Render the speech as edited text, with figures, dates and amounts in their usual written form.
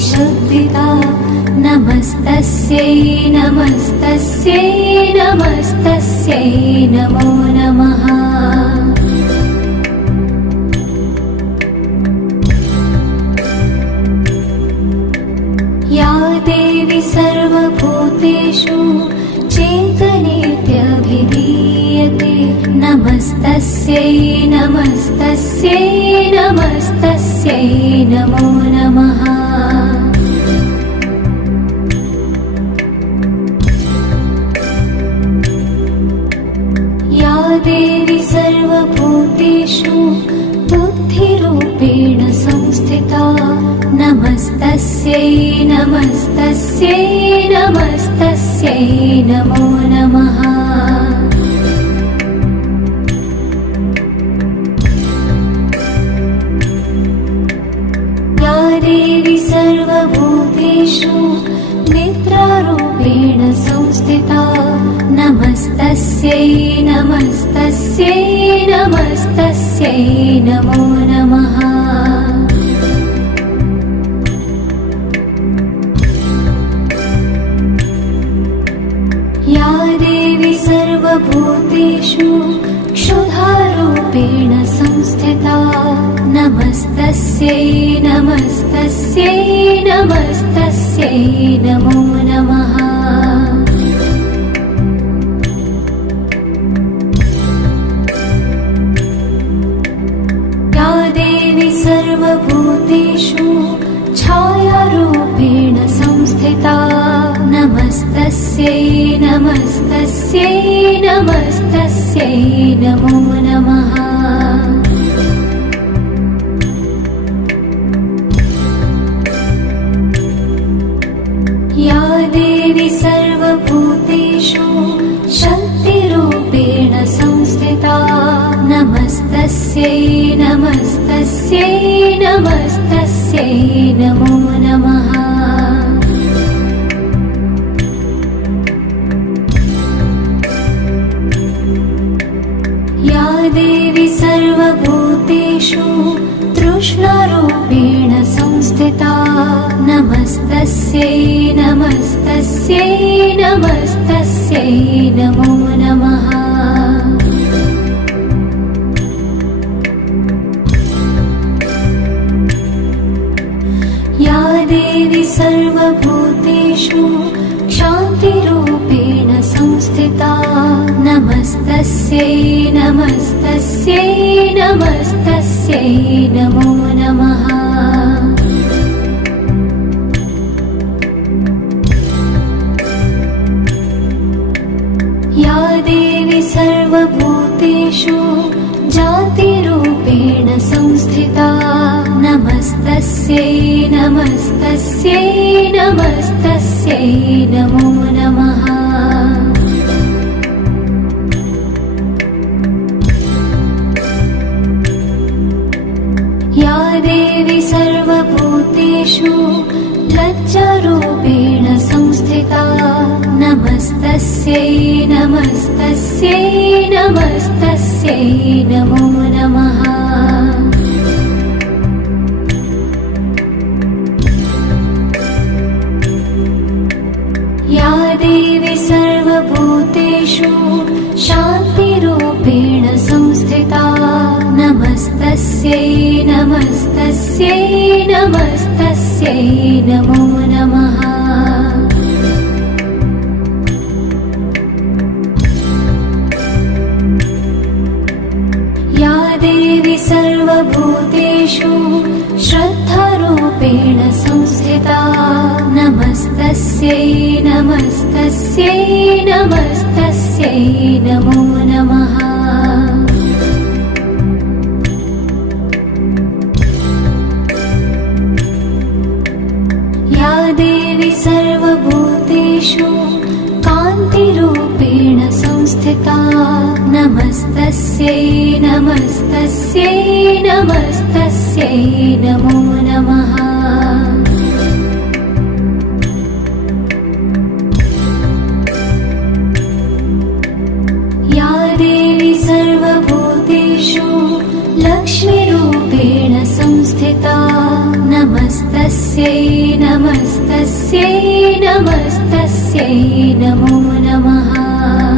परिशुद्धिता नमस्तस्यै नमस्तस्यै नमस्तस्यै नमो नमः। या देवी सर्वभूतेषु चेतनेत्यभिधीयते नमस्तस्यै नमस्तस्यै नमस्तस्यै नमो नमः। या देवी सर्वभूतेषु बुद्धिरूपेण संस्थिता नमस्तस्यै नमस्तस्यै नमस्तस्यै नमो नमः। या देवी सर्वभूतेषु निद्रारूपेण संस्थिता नमस्तस्यै नमस्तस्यै नमस्तस्यै नमो नमः। या देवी सर्वभूतेषु क्षुधारूपेण संस्थिता नमस्तस्यै नमस्तस्यै नमस्तस्यै नमो नमः। या देवी सर्वभूतेषु छायारूपेण संस्थिता नमस्तस्यै नमस्तस्यै नमस्तस्यै नमो नमः। या देवी सर्वभूतेषु शक्तिरूपेण संस्थिता नमस्तस्यै नमस्तस्यै नमस्तस्यै नमो नमः। या देवी सर्वभूतेषु तृष्णारूपेण संस्थिता नमस्तस्यै नमस्तस्यै नमस्तस्यै नमो नमः। या देवी सर्वभूतेषु शान्तिरूपेण संस्थिता नमस्तस्यै नमस्तस्यै नमस्तस्यै नमो नमः। या देवी सर्वभूतेषु जातिरूपेण संस्थिता नमस्तस्यै नमस्तस्यै नमस्तस्यै नमो नमः। या देवी सर्वभूतेषु लज्जारूपेण संस्थिता नमस्तस्यै नमस्तस्यै नमस्तस्यै नमो नमः। या देवी सर्वभूतेषु शान्तिरूपेण संस्थिता नमस्तस्यै नमस्तस्यै नमस्तस्यै नमो नमः। या देवी सर्वभूतेषु श्रद्धारूपेण संस्थिता नमस्तस्यै नमस्तस्यै नमस्तस्यै नमो नमः। या देवी सर्वभूतेषु कान्तिरूपेण संस्थिता नमस्तस्यै नमस्तस्यै नमस्तस्यै नमो नमः। या देवी सर्वभूतेषु लक्ष्मीरूपेण संस्थिता नमस्तस्यै नमस्तस्यै नमस्तस्यै नमस्तस्यै नमो नमः।